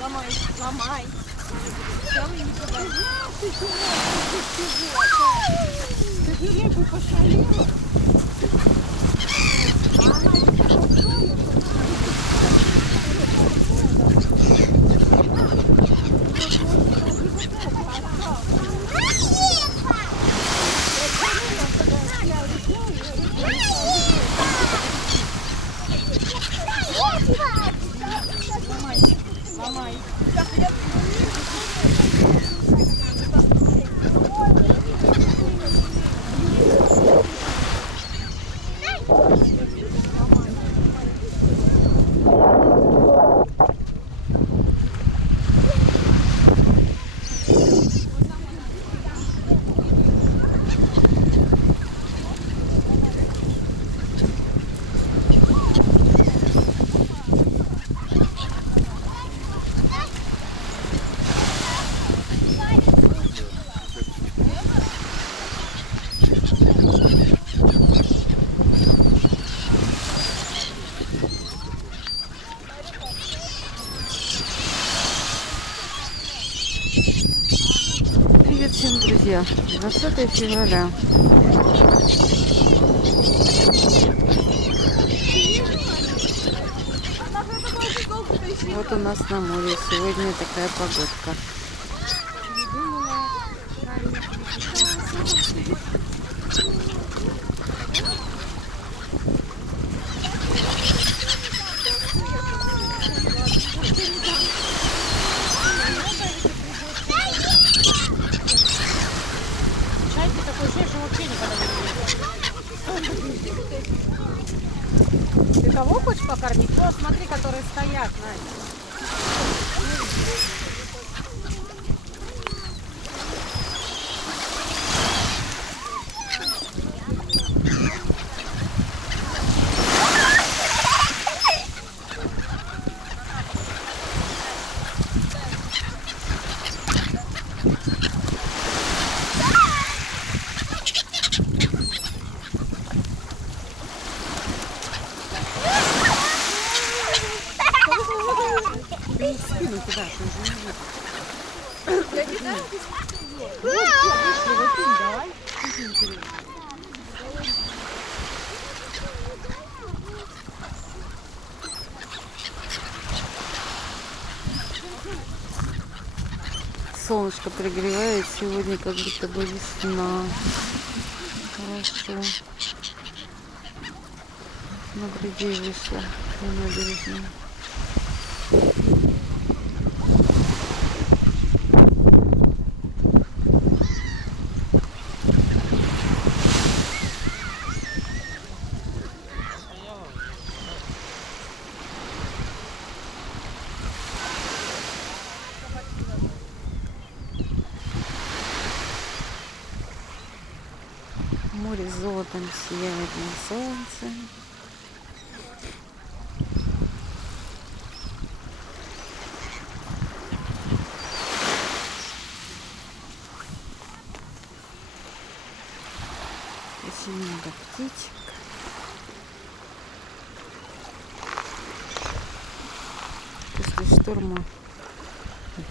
Ломай, ломай. Ты рыбу пошалила? Ломай. Привет всем, друзья! 20 февраля. Вот у нас на море сегодня такая погодка. Чайки такой же вообще никогда не видел. Ты кого хочешь покормить? Вот, смотри, которые стоят, Надя. Спину туда, ты уже не видишь. Я не знаю. Давай. Солнышко пригревает, сегодня как будто бы весна. Хорошо. На людей вышла на набережную. Море золотом сияет на солнце. Очень много птичек. После шторма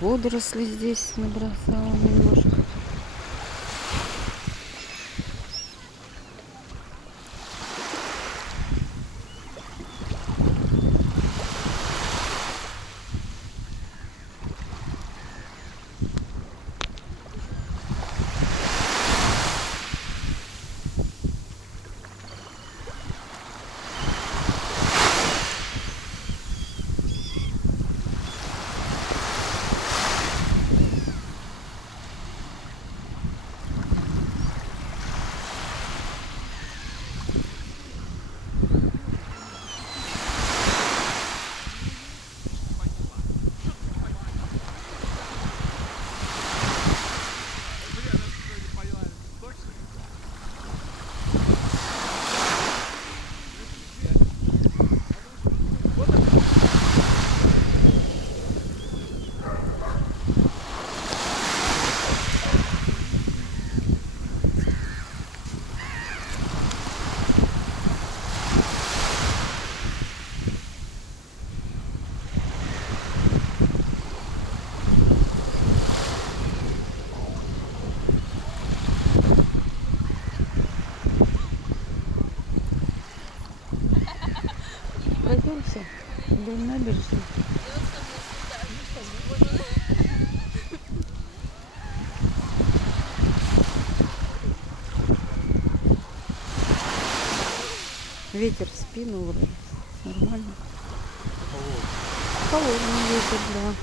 водоросли здесь набросала немножко. пройдемся вдоль набережной. Ветер в спину вроде. Нормально. Холодный ветер, да.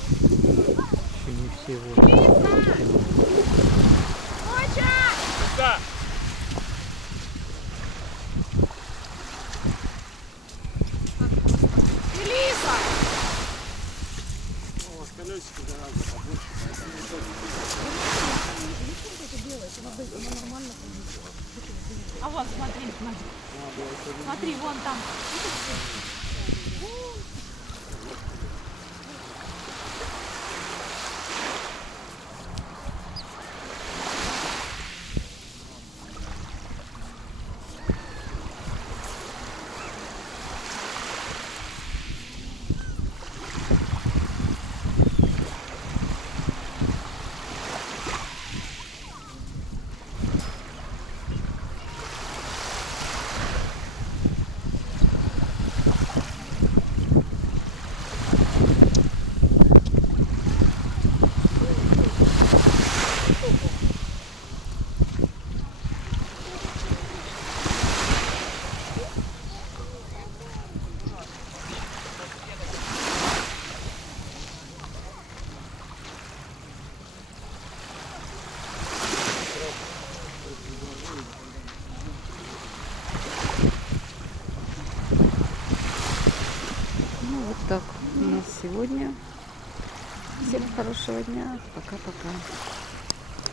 Еще не все вот. Да. Элиса! У вас колесики гораздо побольше, А вон, смотри, смотри. Смотри, вон там. Ну вот так у нас сегодня. Всем хорошего дня. Пока-пока.